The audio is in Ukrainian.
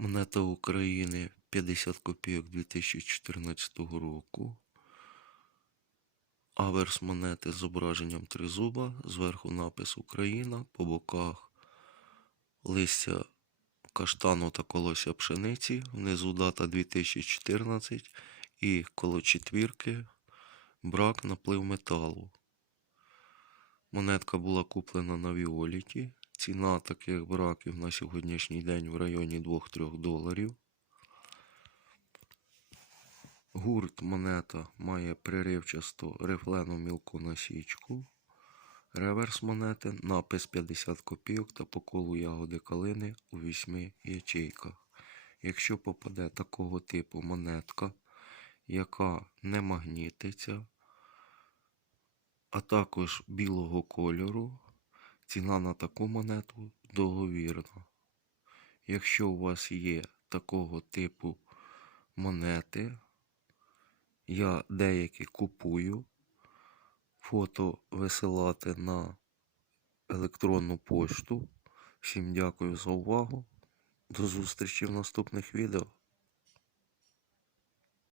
Монета України 50 копійок 2014 року. Аверс монети з зображенням тризуба, зверху напис Україна, по боках листя каштану та колося пшениці, внизу дата 2014 і коло четвірки брак наплив металу. Монетка була куплена на Віоліті. Ціна таких браків на сьогоднішній день в районі 2-3 доларів. Гурт монета має приривчасту рифлену мілку насічку. Реверс монети напис 50 копійок та по колу ягоди калини у 8 ячейках. Якщо попаде такого типу монетка, яка не магнітиться, а також білого кольору, ціна на таку монету договірна. Якщо у вас є такого типу монети, я деякі купую, фото висилати на електронну пошту. Всім дякую за увагу. До зустрічі в наступних відео.